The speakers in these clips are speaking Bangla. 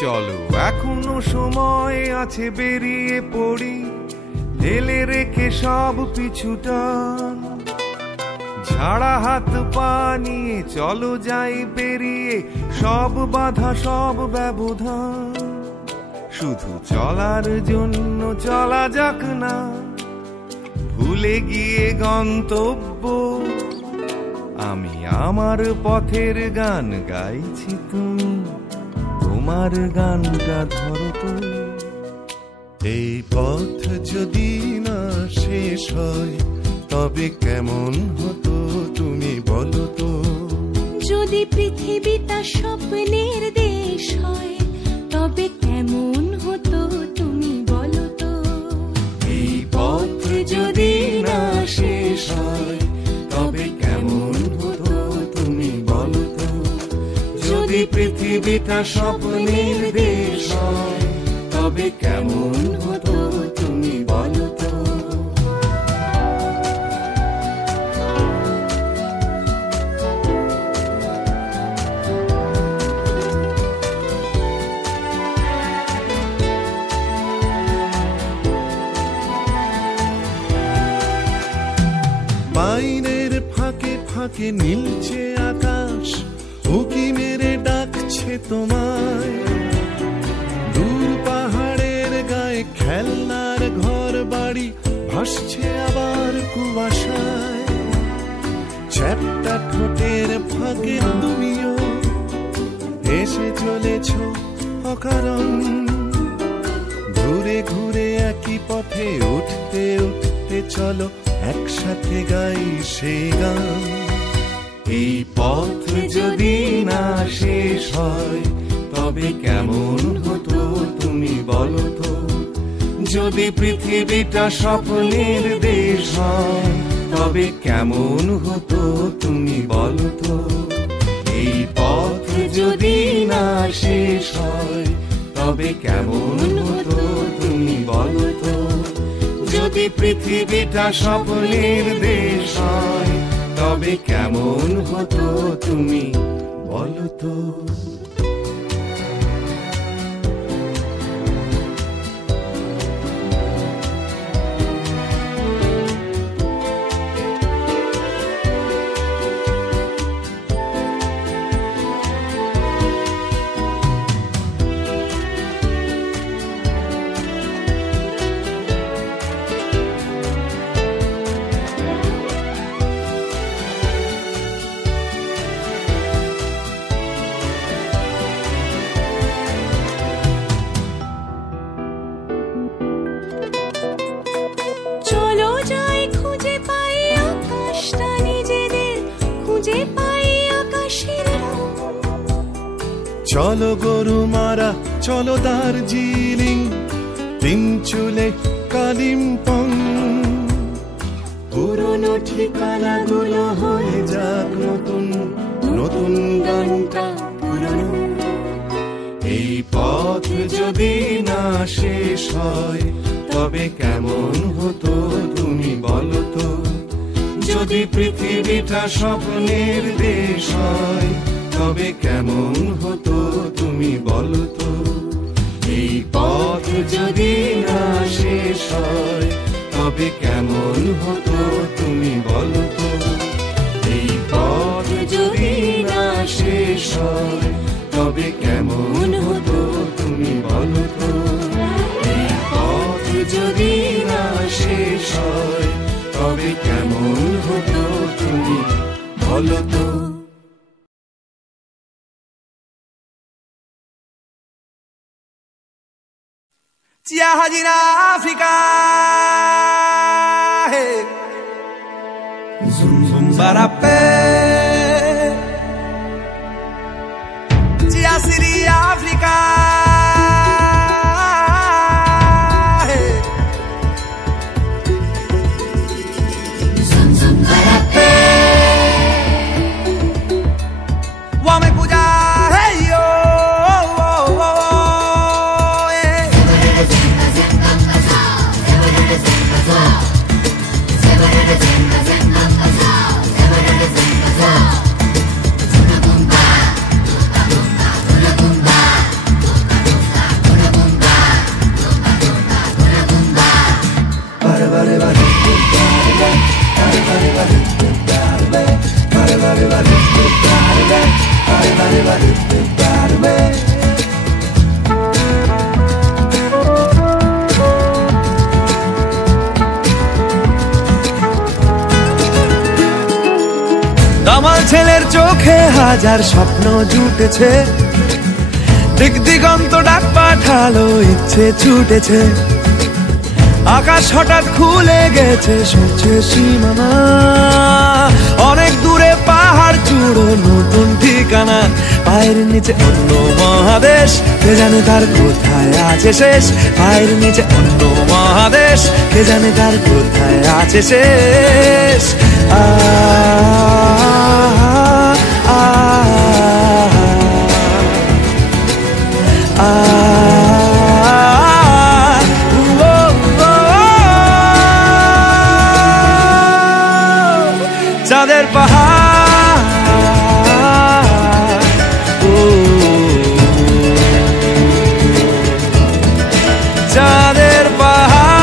চলো এখনো সময় আছে, বেরিয়ে পড়ি, ঢেলে রেখে সব পিছুটা, ঝাড়া হাত পা নিয়ে চলো যাই বেরিয়ে, সব বাধা সব ব্যবধান। শুধু চলার জন্য চলা যাক না, ভুলে গিয়ে গন্তব্য। আমি আমার পথের গান গাইছি, তুমি তোমার গানটা ধরো তো। এই পথ যদি না শেষ হয় তবে কেমন হতো তুমি বলো তো। যদি পৃথিবীটা স্বপ্নের দেশ হয় তবে কেমন হতো তুমি বলো তো। এই পথ যদি না শেষ হয় তবে কেমন হতো তুমি বলো তো। যদি পৃথিবীটা স্বপ্নের দেশ হয় তবে কেমন হতো তুমি বলো তো। পাইনের ফাঁকে ফাঁকে নীলছে আকাশ, উকি মেরে ডাকছে তোমায়। দূর পাহাড়ের গায়ে খেলনার ঘর বাড়ি ভাসছে আবার কুয়াশায়। চ্যাপ্টা ঠোঁটের ফাঁকে তুমিও এসে চলেছ অকারণ। ঘুরে ঘুরে একই পথে উঠতে উঠতে চলো একসাথে গাই সেই গান। এই পথ যদি না শেষ হয় তবে কেমন হতো তুমি বলো তো। যদি পৃথিবীটা স্বপ্নের দেশ হয় তবে কেমন হতো তুমি বলো তো। এই পথ যদি না শেষ হয় তবে কেমন হতো তুমি বলো তো। যদি পৃথিবীটা স্বপ্নের দেশ হয় তবে কেমন হতো তুমি বলো তো। চলো গরু মারা, চলো দার্জিলিং, তিন চুলে কালিম্পং। পুরনো ঠিকানাগুলো হয়ে যাক নতুন, নতুন গানটা পুরনো। এই পথ যদি না শেষ হয় তবে কেমন হতো তুমি বলো তো। যদি পৃথিবীটা স্বপ্নের দেশ হয় তবে কেমন হতো তুমি বলো তো। এই পথ যদি না শেষ হয় তবে কেমন হতো তুমি বলো তো। এই পথ যদি না শেষ হয় তবে কেমন হতো তুমি বলো তো। এই পথ যদি না শেষ হয় তবে কেমন হতো তুমি বলো তো। Viaja na África, zum zum barapé. Tia Siri África, zum zum barapé. Wame puja hey yo. ছেলের চোখে হাজার স্বপ্ন জুটেছে, দিক দিগন্ত ডাক পাঠালো, ইচ্ছে ছুটেছে। আকাশ হঠাৎ খুলে গেছে, সরছে সীমানা, অনেক দূরে পাহাড় চূড়ো, নতুন ঠিকানা। পায়ের নিচে অন্য মহাদেশ, কে জানে তার কোথায় আছে শেষ। পায়ের নিচে অন্য মহাদেশ, কে জানে তার কোথায় আছে শেষ। আ আ আ চাঁদের পাহাড়, চাঁদের পাহাড়,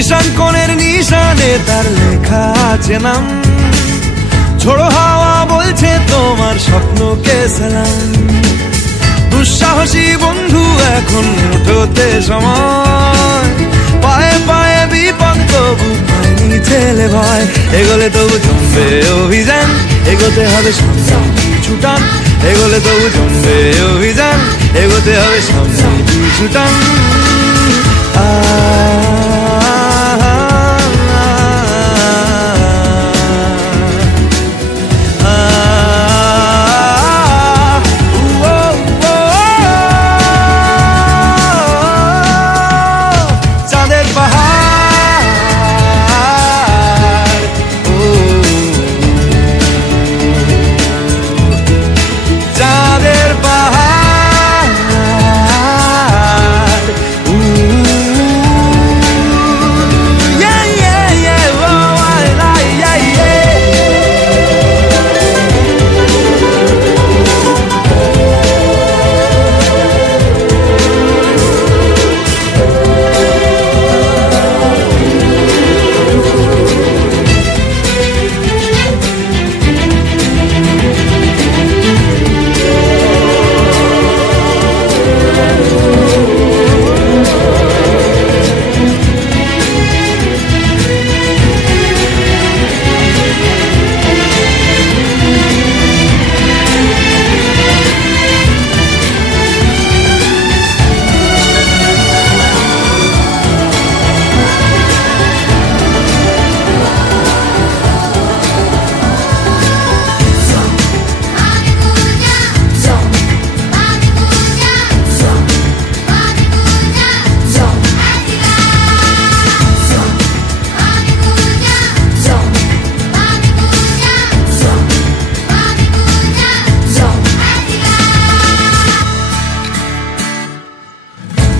ঈশান কোণের নিশানে তার লেখা আছে নাম। ঝোড়ো হাওয়া বলছে তোমার স্বপ্নকে সালাম। দুঃসাহসী বন্ধু এখন উঠোতে সময়, পায়ে পায়ে বিপদ তবু পায়নি ছেলে ভয়। এগোলে তবু জমবে অভিযান, এগোতে হবে সামনে পিছুটান। এগোলে তবু জমবে অভিযান, এগোতে হবে সামনে পিছুটান। আ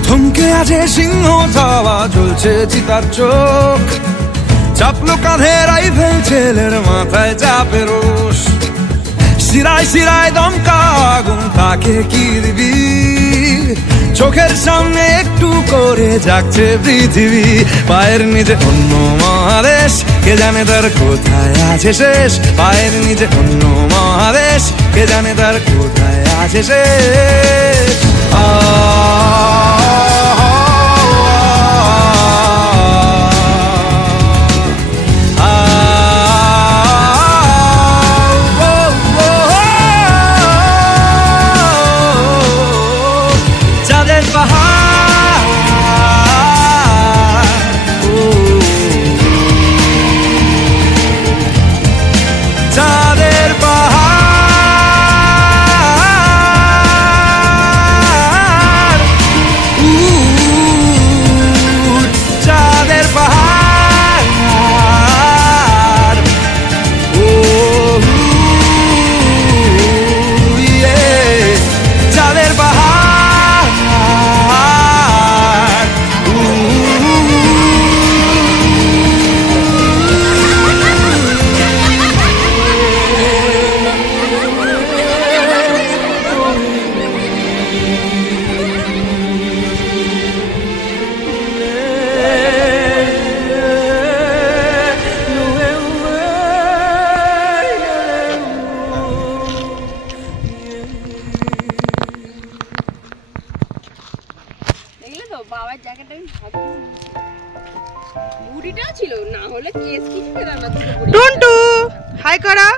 থমকে আছে সিংহ ধাওয়া, জ্বলছে চিতার চোখ। চাপলো কাঁধে রাইফেল, ছেলের মাথায় চাপে রোষ। শিরায় শিরায় দমকা আগুন, তাকে কি দিবি? চোখের সামনে একটু করে জাগছে পৃথিবী। পায়ের নিচে অন্য মহাদেশ, কে জানে তার কোথায় আছে শেষ। পায়ের নিচে অন্য মহাদেশ, কে জানে তার কোথায় আছে শেষ। চাঁদের পাহাড়, চাঁদের পাহাড়, না হলে কেস কি রান্না করতে টুনটু হাই করা।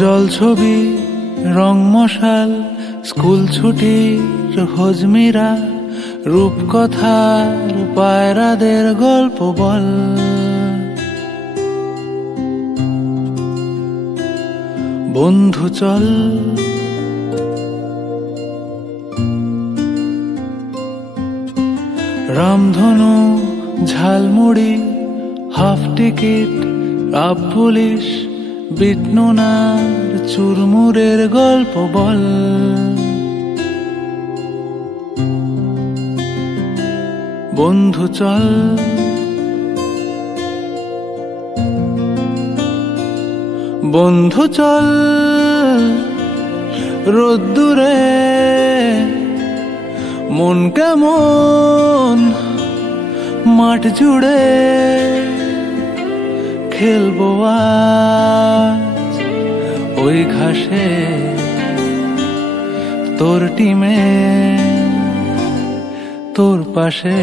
জল ছবি রং মশাল স্কুল ছুটির হজমিরা রূপকথার পায়রাদের গল্প বল। বন্ধু চল রামধনু ঝালমুড়ি হাফ টিকিট আপ পুলিশ বিটনুনার চুরমুরের গল্প বল। বন্ধু চল বন্ধু চল রোদ্দুরে মন কেমন মাঠ জুড়ে খেলবো আজ ওই ঘাসে তোর টিমে তোর পাশে।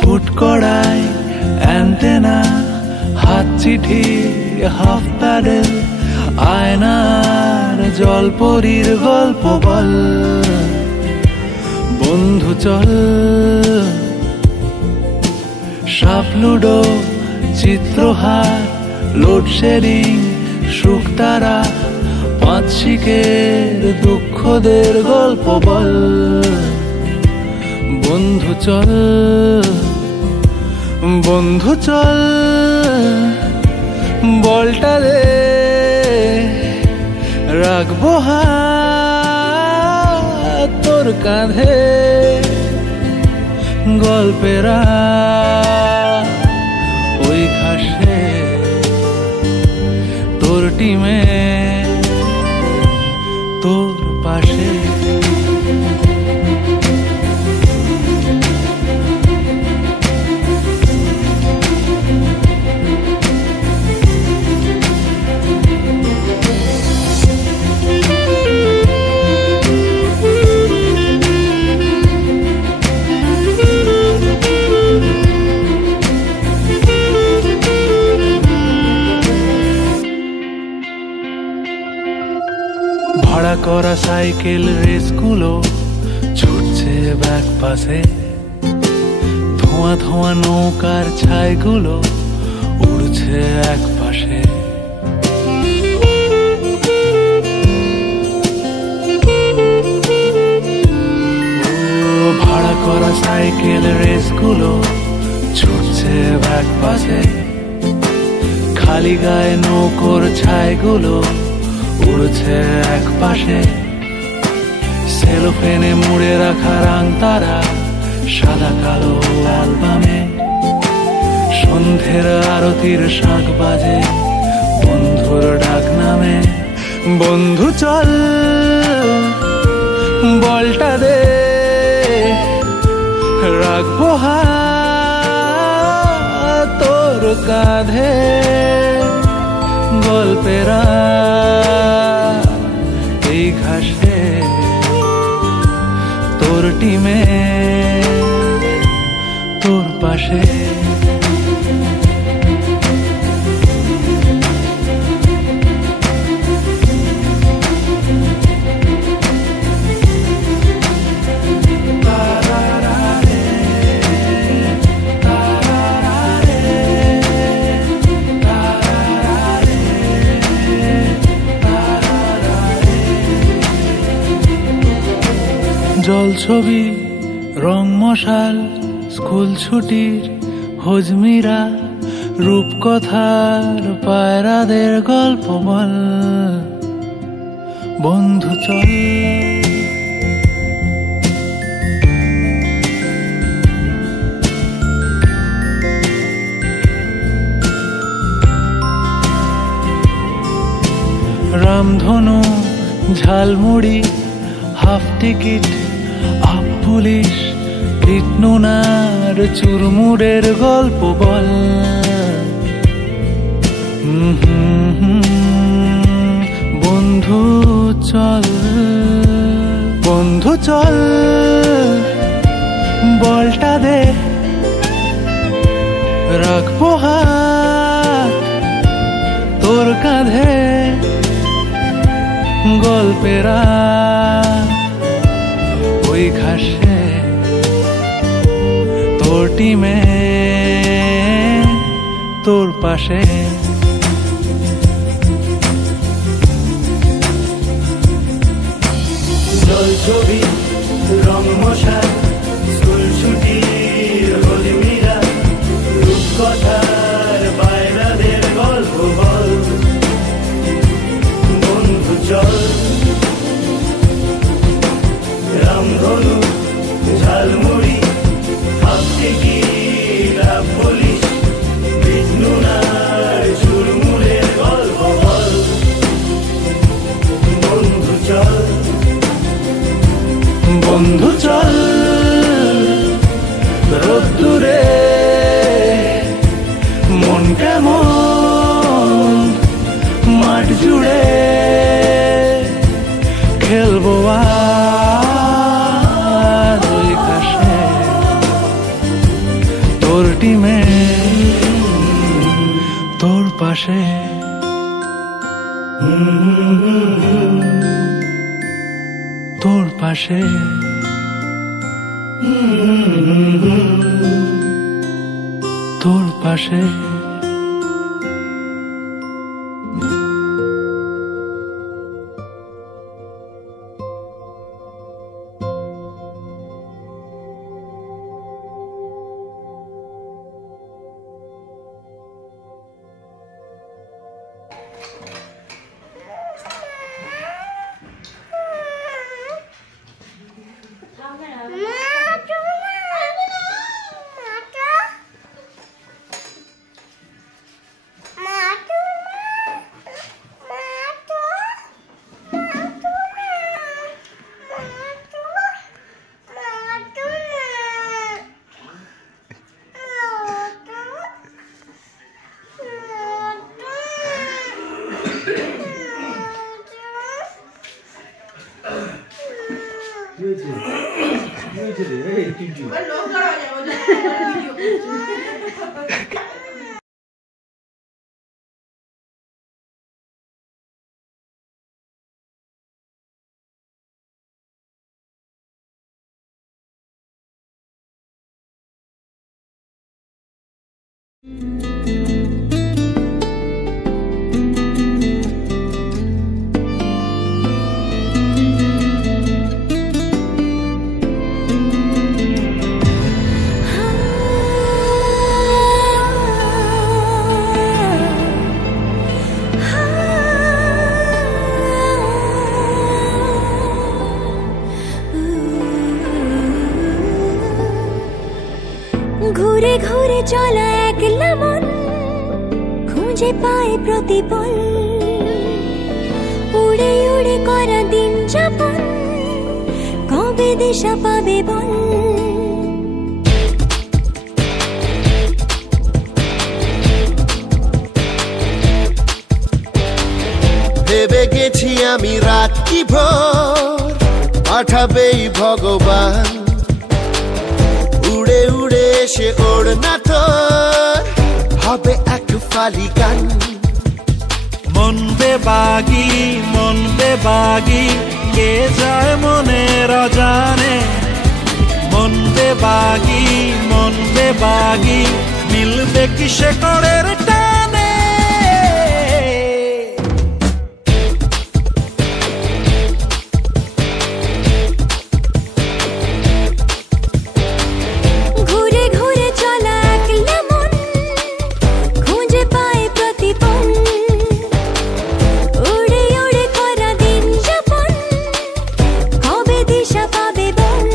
ফুটকড়াই অ্যান্টেনা হাত চিঠি হাফ প্যাডেল আয়নার জলপরীর গল্প বল। বন্ধু চল সাপ লুডো চিত্রহার লোডশেডিং শুকতারা পাঁচ শিকের দুঃখদের গল্প বল। বন্ধু চল বন্ধু চল বলটা দে রাখবো হাত তোর কাঁধে গল্পেরা ওই ঘাসে তোর টিমে তোর পাশে। ভাড়া করা সাইকেল রেসগুলো ছুটছে ব্যাক পাশে ধোঁয়া ধোঁয়া নৌকার ছাইগুলো উড়ছে এক পাশে। ভাড়া করা সাইকেল রেসগুলো ছুটছে ব্যাক পাশে খালি গায়ে নৌকোর ছাইগুলো উড়ছে এক পাশে। সেলোফেনে মুড়ে রাখা রাং তারা সাদা কালো অ্যালবামে সন্ধ্যের আরতির শাঁখ বাজে বন্ধুর ডাক নামে। বন্ধু চল বলটা দে রাখবো হাত তোর কাঁধে গল্পেরা এই ঘাসে তোর টিমে তোর পাশে। জল ছবি রং মশাল স্কুল ছুটির হজমিরা রূপকথার পায়রাদের গল্প বল। বন্ধু চল রামধনু jhalmuri half ticket half police কীটনুনার চুরমুড়ের গল্প বল। বন্ধু চল বন্ধু চল বলটা দে রাখবো হাত তোর কাঁধে গল্পেরা ওই ঘাসে তোর টিমে তোর পাশে। ছবি রং মশাই স্কুল ছুটির হলিমিরা রূপকথার বাইরাদের গল্প বল। বন্ধু চল রামধনু jhalmuri half ticket half police কীটনুনার চুরমুড়ের গল্প বল। বন্ধু চল বন্ধু চল রোদ্দুরে মন কেমন মাঠ জুড়ে খেলবো আজ ওই ঘাসে তোর টিমে তোর পাশে। তোর পাশে তোর পাশে। ঘুরে ঘুরে চলা একলা মন খুঁজে পায় প্রতিপল উড়ে উড়ে করা দিন যাপন কবে দিশা পাবে বল। ভেবে গেছি আমি রাত্রি ভোর পাঠাবেই ভগবান উড়ে উড়ে এসে ওড়না তোর হবে এক ফালি গান। মন বেবাগি কে যায় মনের অজানে। মন বেবাগি মিলবে কি সে করের টানে। ঘুরে ঘুরে চলা একলা মন খুঁজে পায় প্রতিপল উড়ে উড়ে করা দিন যাপন কবে দিশা পাবে বল।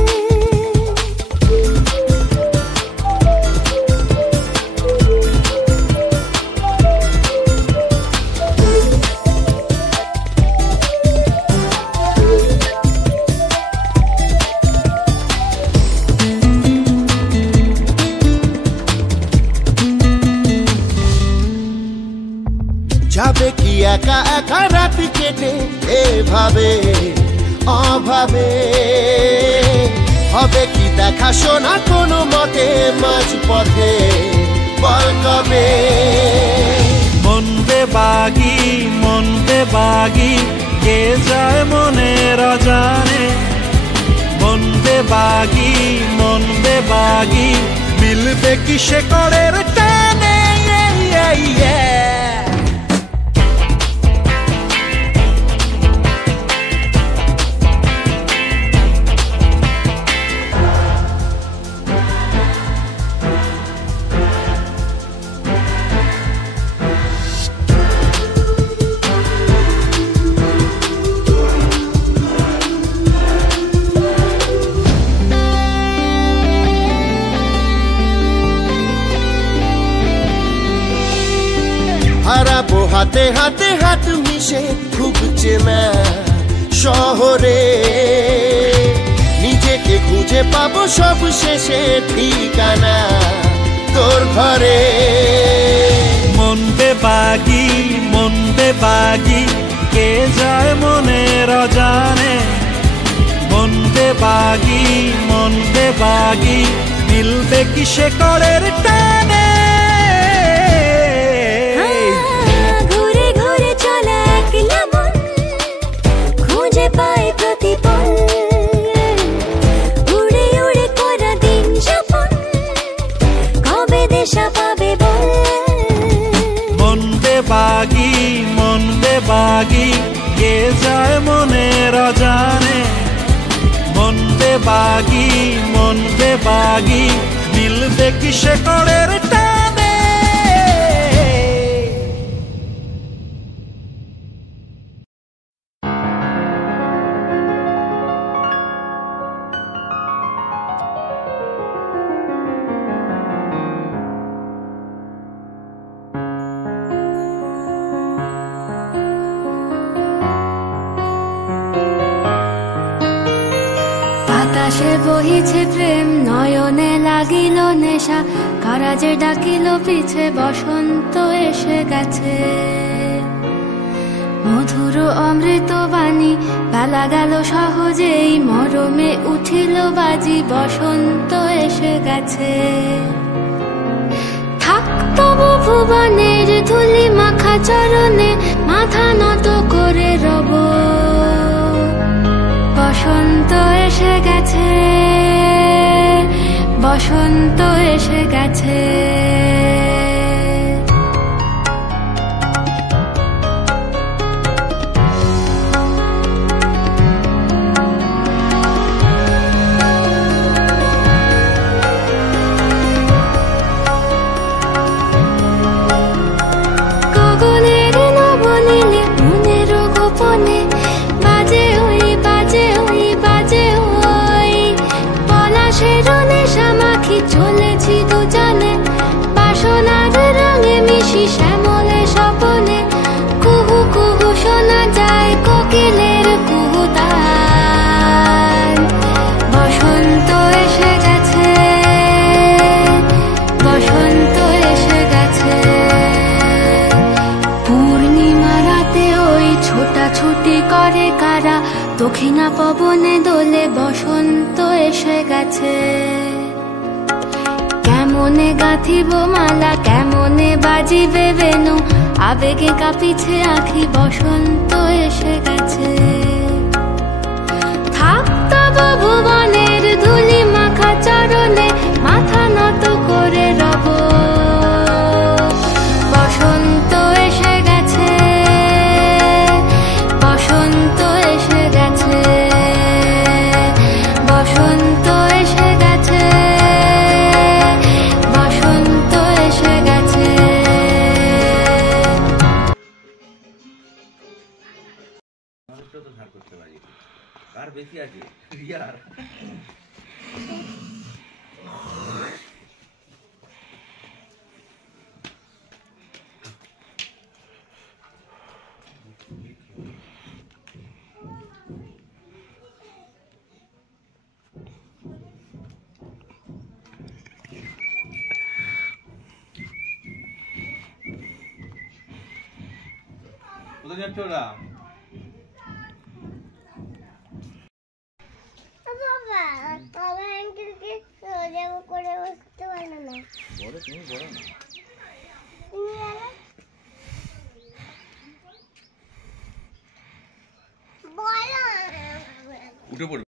ভাবে অভাবে হবে কি দেখা শোনা কোনো মতে মাঝ পথে বল কবে মন বেবাগি কে যায় মনের অজানে মন বেবাগি মিলবে কি শেকড়ের টানে হারাবো হাতে হাতে হাত মিশে খুব চেনা শহরে নিজেকে খুঁজে পাবো সব শেষে ঠিকানা তোর ঘরে মন বেবাগি কে যায় মনের অজানে মন বেবাগি মিলবে কি শেকড়ের টানে ঘুরে ঘুরে চলা একলা মন খুঁজে পায় প্রতিপল উড়ে উড়ে করা দিন যাপন কবে দিশা পাবে বল মন বেবাগি কে যায় মনের অজানে মন বেবাগি মিলবে কি শেকড়ের টানে বাতাসে বহিছে প্রেম নয়নে লাগিল নেশা কারাজে ডাকিল পিছে বসন্ত এসে গেছে মধুর অমৃত বাণী বেলা গেল সহজেই মরমে উঠিল বাজি বসন্ত এসে গেছে থাক তবু ভুবনের ধুলি মাখা চরণে মাথা নত করে রব বসন্ত এসে গেছে বসন্ত এসে গেছে গগনের নবনীলে মনের গোপনে বাজে ওই পলাশের নেশা মাখি চলেছি দুজনে বাসনার রঙে মিশি শ্যামলে স্বপনে কুহু কুহু শোনা যায় কোকিলের কুহুতান বসন্ত এসে গেছে বসন্ত এসে গেছে পূর্ণিমা রাতে ওই ছোটাছুটি করে কারা দক্ষিণা পবনে দোলে বসন্ত এসে গেছে কেমনে গাঁথিব মালা কেমনে বাজিবে বেনু আবেগে কাঁপিছে আখি বসন্ত এসে গেছে থাক তবু ভুবনের ধুলি মাখা চরণে মাথা নত করে রব বসন্ত এসে গেছে বসন্ত এসে গেছে বসন্ত এসে গেছে বসন্ত এসে গেছে কার বেশি আছে রিয়ার কোথায় যাচ্ছ ওরা বড় করতে পারো না বড় তুমি বড় না উঠে পড়বে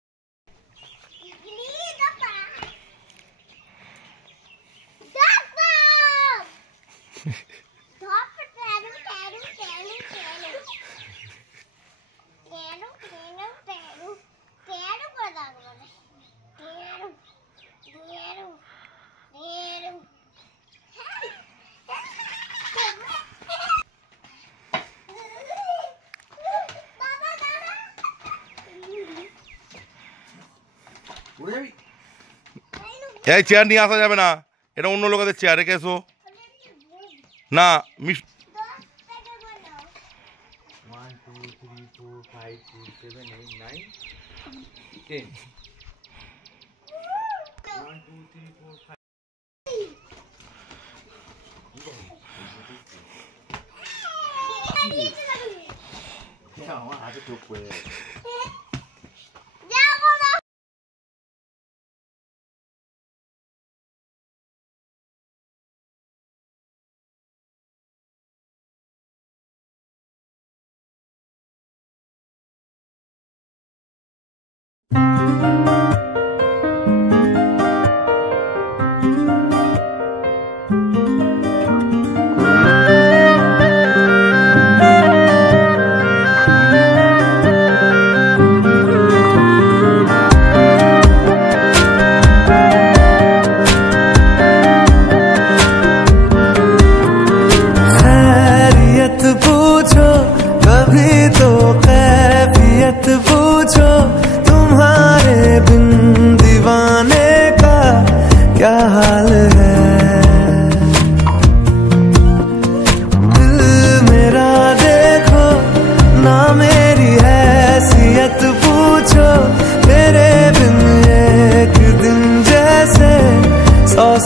এই চেয়ার নিয়ে আসা যাবে না, এটা অন্য লোকেদের চেয়ার, রেখে এসো না। মিস 1 2 3 4 5 6 7 8 9 10 1 2 3 4 5 আমার হাতে চোখ পড়ে যাবে।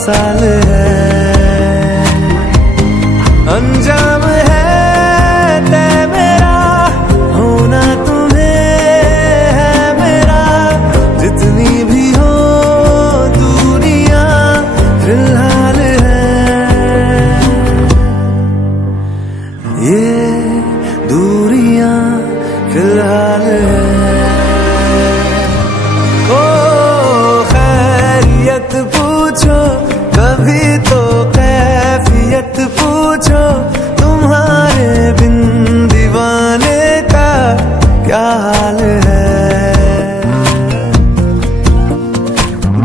साल है अंजाम है तय मेरा होना तुम्हें है मेरा जितनी भी हो दूरियां फिलहाल है ये दूरियां फिलहाल है ओ खैरियत पूछो कभी तो कैफियत पूछो तुम्हारे बिन दीवाने का क्या हाल है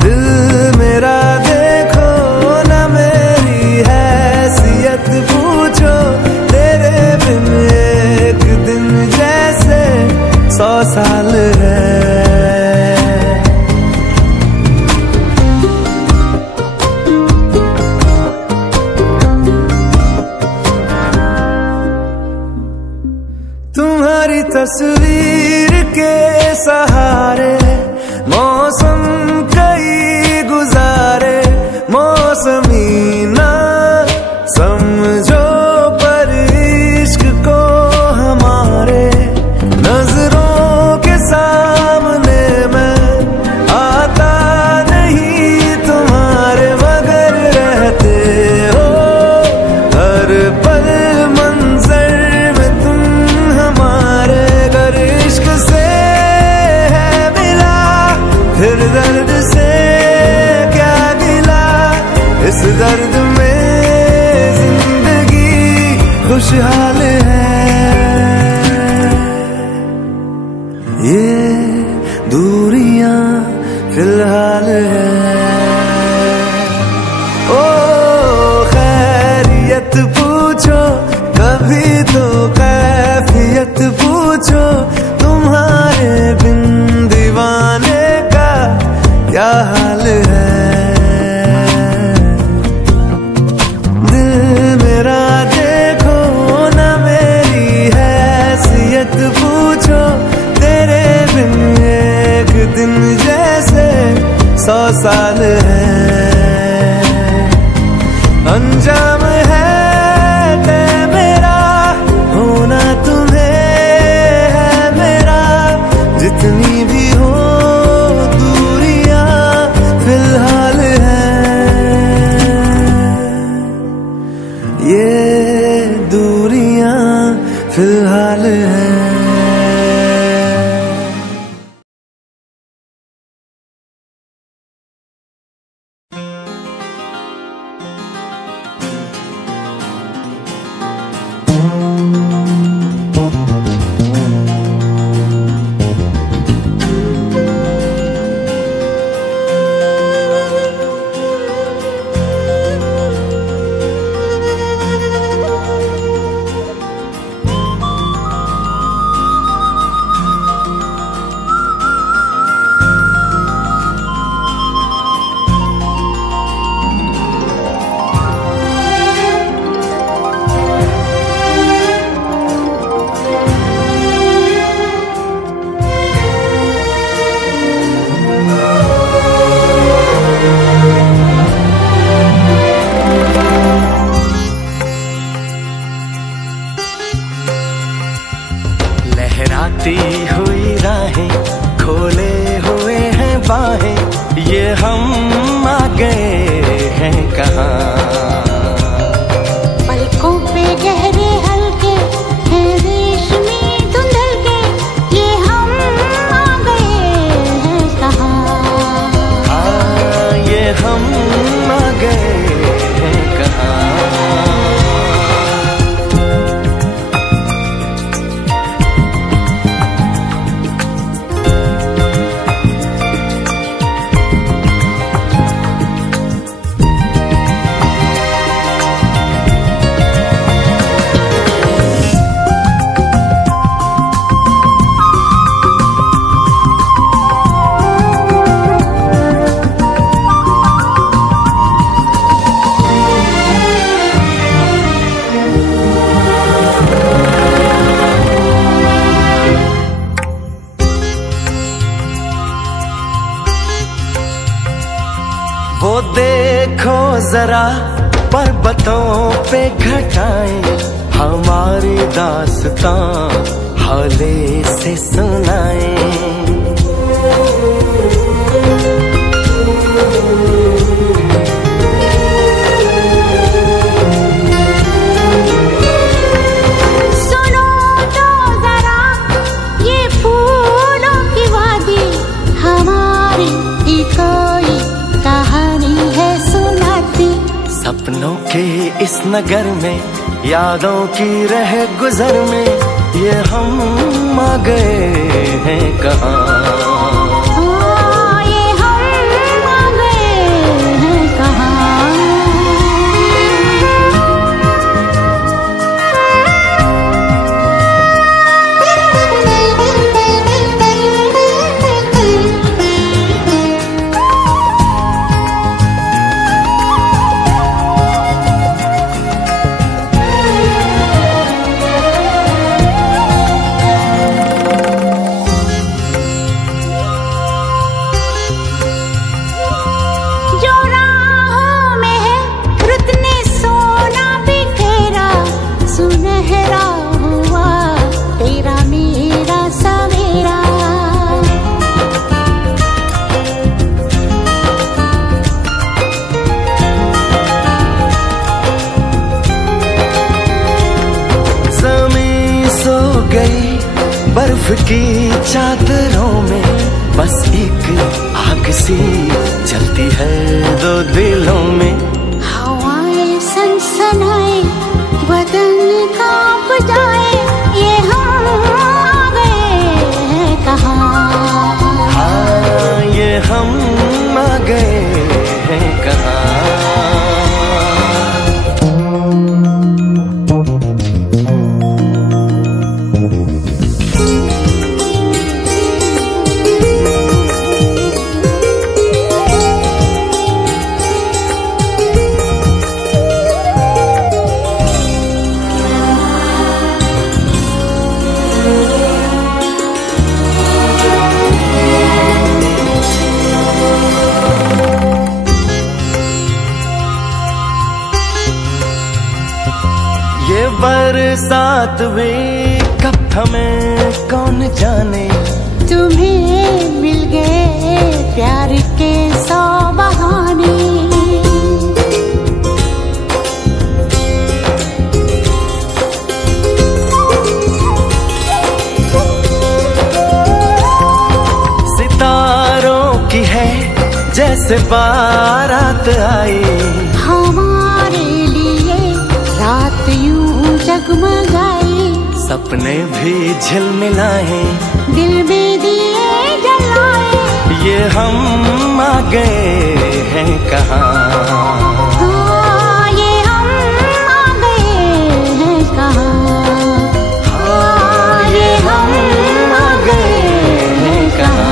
दिल मेरा देखो ना मेरी हैसियत पूछो तेरे बिन एक दिन जैसे 100 साल है तुम्हारी तस्वीर के सहारे मौसम कई गुजारे मौसमी ना समझो पर इश्क को हमारे नजरों के सामने मैं आता नहीं तुम्हारे मगर रहते हो हर पल मंजर में तुम हमारे घर इश्क से है मिला फिर दर्द से क्या गिला इस दर्द में जिंदगी खुशहाल है ये दूरियां फिलहाल है ओ खैरियत पूछो कभी तो कैफियत पूछो तुम्हारे बिन दीवाने का क्या हाल है दिल मेरा देखो ना हम आ गए हैं कहाँ। वो देखो जरा पर्वतों पे घटाएं, हमारी दास्तां हौले से सुनाएं। सुनो तो जरा ये फूलों की वादी, हमारी कोई कहानी है सुनाती। सपनों के इस नगर में, यादों की रह गुजर में, ये हम आ गए हैं कहाँ। ये हम आ गए हैं कहाँ। जो राहों में है रुत ने सोना बिखेरा, सुनहरा हुआ तेरा मेरा सवेरा। ज़मीं सो गई बर्फ की चादरों में, बस एक आग सी जलती है दो दिलों में। हवाएं सनसनाए, बदन कांप जाए, ये हम आ गए हैं कहाँ। हाँ, ये हम आ गए हैं कहाँ। ये बरसात भी कब थमे कौन जाने, तुम्हें मिल गए प्यार के 100 बहाने। सितारों की है जैसे बारात आई, हमारे लिए रात यूं जगमगाई। सपने भी झिलमिलाए, दिल में दिए जलाए, ये हम आ गए हैं कहाँ। ये हम आ गए हैं कहाँ। ये हम आ गए हैं कहाँ।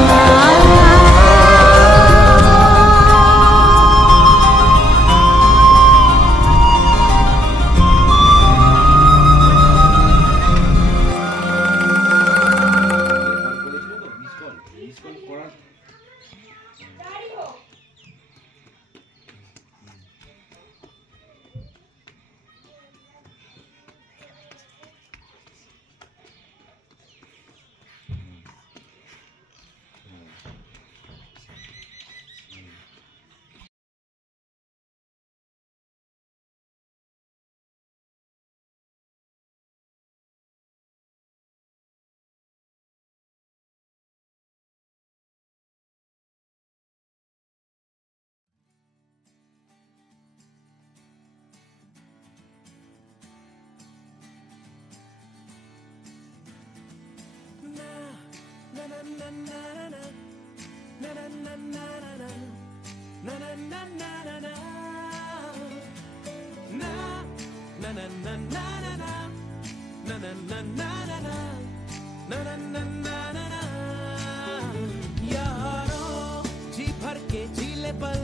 यारों जी भर के जीले पल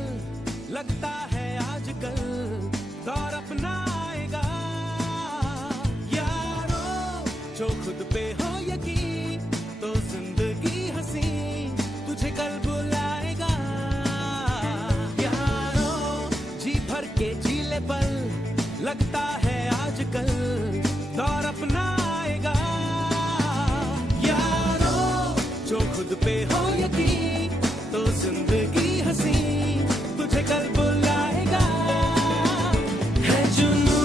लगता है आजकल दौर अपना आएगा यारों जो खुद पे हो यकीन तो जिंदगी हंसी तुझे कल बुलाएगा यारों जी भर के जीले पल लगता है आजकल दौर अपना आएगा यारों जो खुद पे हो यकीन तो जिंदगी हंसी तुझे कल बुलाएगा है जुनू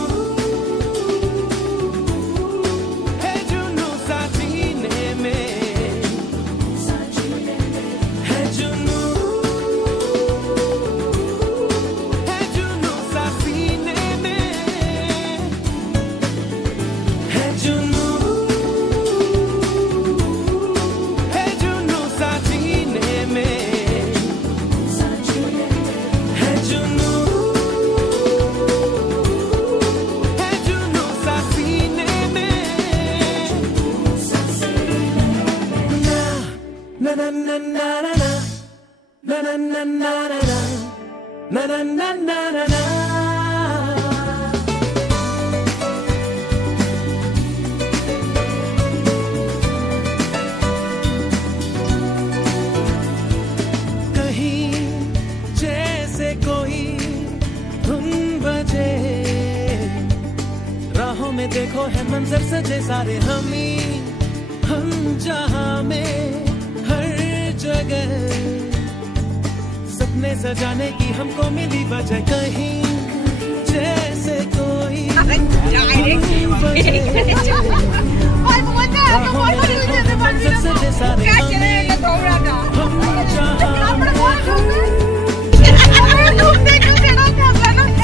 सा सीने में है जुनू सा सीने में है जुनू सा सीने में है जुनू सा सीने में na na na na na na na na na na na na na na na कहीं जैसे कोई धुन बजे राहों में देखो है मंजर सजे सारे हम जहां में हर जगह सपने सजाने की हमको मिली वजह कहीं जैसे कोई मंजर सजे सारे हम जहां में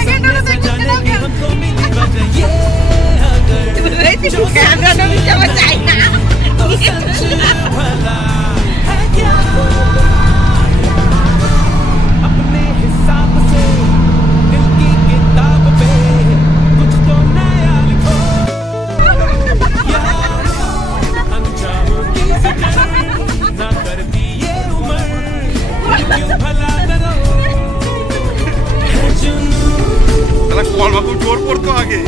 सपने सजाने की हमको मिली वजह ये अगर जो तो सच भला है क्या अपने हिसाब से दिल की किताब पे कुछ तो नया लिखो यार अनजानों की फिक्र ना करती ये उम्र क्यों भला करो है जुनू তাহলে কল বাবু জোর করতো আগে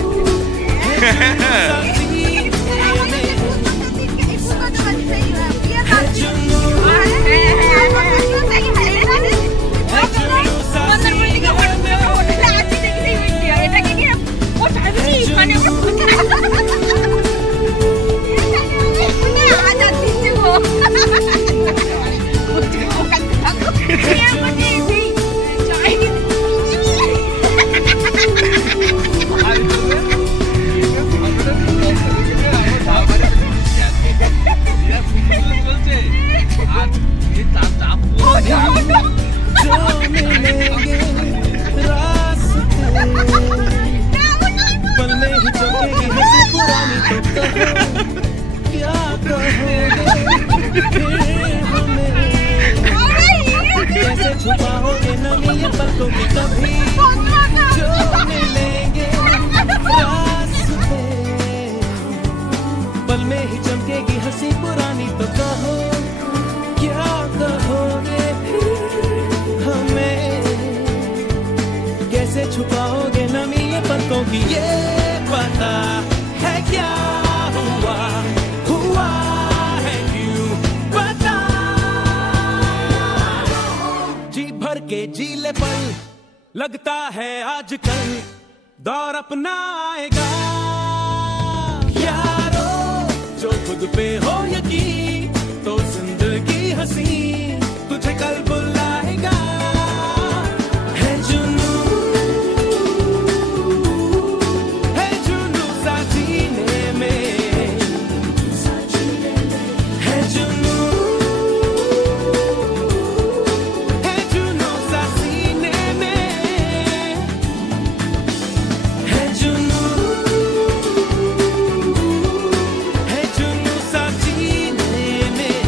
छुपाओगे नमी ये पलकों की कभी जो मिलेंगे रास्ते पल में ही चमकेगी हंसी पुरानी तो कहो क्या कहोगे हमें कैसे छुपाओगे नमी ये पलकों की ये पता है क्या हुआ है क्यों पता जी भर के जीले पल लगता है आजकल दौर अपना आएगा यारो जो खुद पे हो यकीन तो जिंदगी हंसी तुझे कल बुलाएगा है जुनू सा जीने में है जुनू सा सीने में है जुनू सा जीने में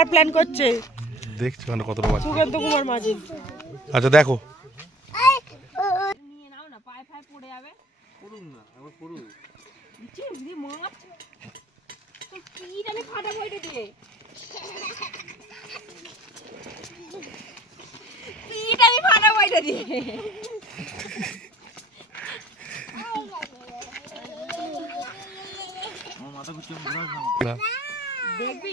আর প্ল্যান করছে দেখছি মানে কতটা বাকি সুকান্ত কুমার মাঝি। আচ্ছা দেখো নিয়ে নাও না, পায়ে পায়ে পড়ে যাবে। পড়ুন না, আবার পড়ুন। চিংড়ি মাছ তো পিঠ আমি ফাটাবো এটা দিয়ে, পিঠ আমি ফাটাবো এটা দিয়ে। আমার মাথা ঘুরছে, দেখবি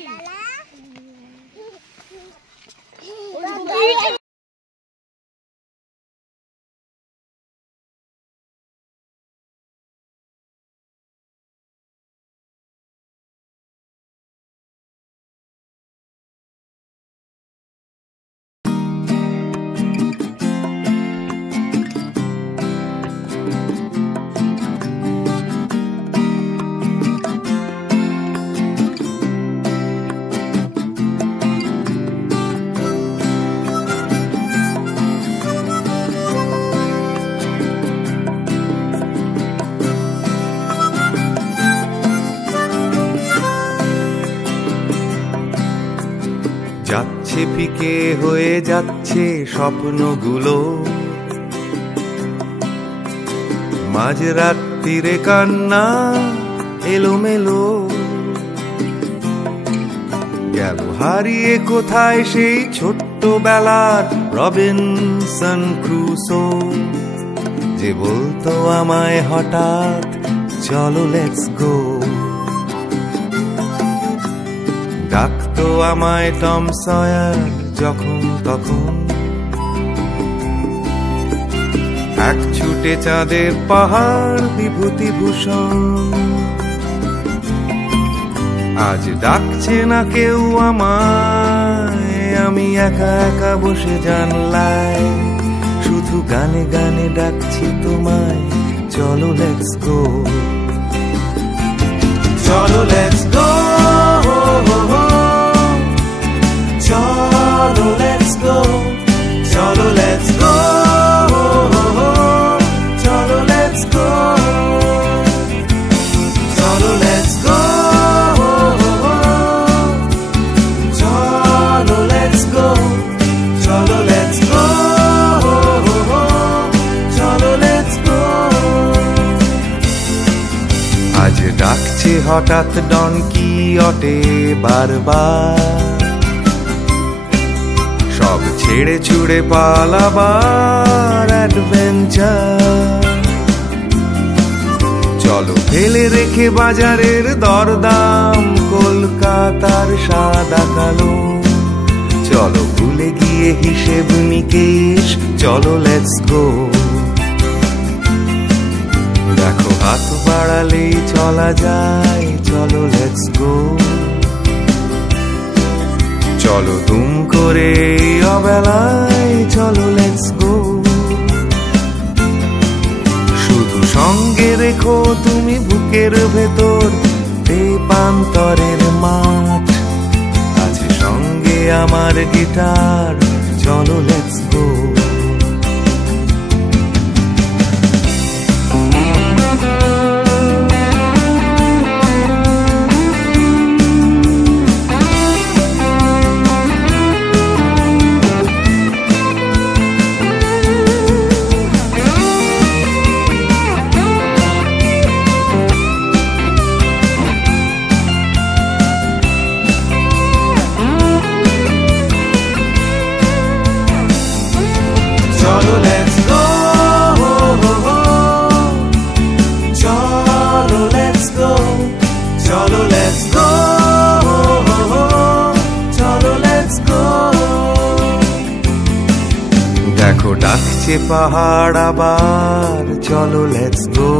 যাচ্ছে ফিকে হয়ে যাচ্ছে স্বপ্নগুলো, মাঝরাত্রিরে কান্না এলোমেলো, গেল হারিয়ে কোথায় সেই ছোট্টবেলার রবিনসন ক্রুসো, যে বলতো আমায় হঠাৎ চলো লেটস গো। ডাকতো আমায় টম সয়ার যখন তখন, এক ছুটে চাঁদের পাহাড় বিভূতিভূষণ। আজ ডাকছে না কেউ আমায়, আমি একা একা বসে জানলায়, শুধু গানে গানে ডাকছি তোমায় চলো লেটস গো, চলো লেটস গো, চলো লেটস গো, চলো লেটস গো, চলো লেটস গো, চলো লেটস গো, চলো লেটস গো, চলো লেটস গো, চলো লেটস গো। আজ ডাকছে হঠাৎ ডন কিহটে বারবার, সব ছেড়ে ছুড়ে পালাবার অ্যাডভেঞ্চার। চলো ফেলে রেখে বাজারের দরদাম, কলকাতার সাদা কালো, চলো ভুলে গিয়ে হিসেব নিকেশ, চলো লেটস গো। দেখো হাত বাড়ালেই চলা যায়, চলো লেটস গো, চলো দুম করে অবেলায়, চলো লেটস গো। শুধু সঙ্গে রেখো তুমি বুকের ভেতর তেপান্তরের মাঠ, আছে সঙ্গে আমার গিটার, চলো let's go. Cholo, let's go. Cholo, let's go. Cholo, let's go. Cholo, let's go. দেখো ডাকছে পাহাড় আবার, চলো লেটস গো।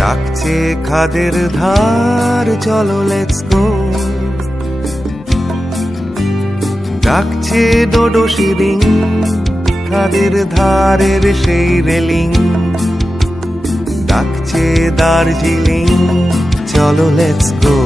ডাকছে খাদের ধার, চলো লেটস গো। ডাকছে ডোডো শিরিং, খাদের ধারের সেই রেলিং। ডাকছে দার্জিলিং, চলো লেটস গো।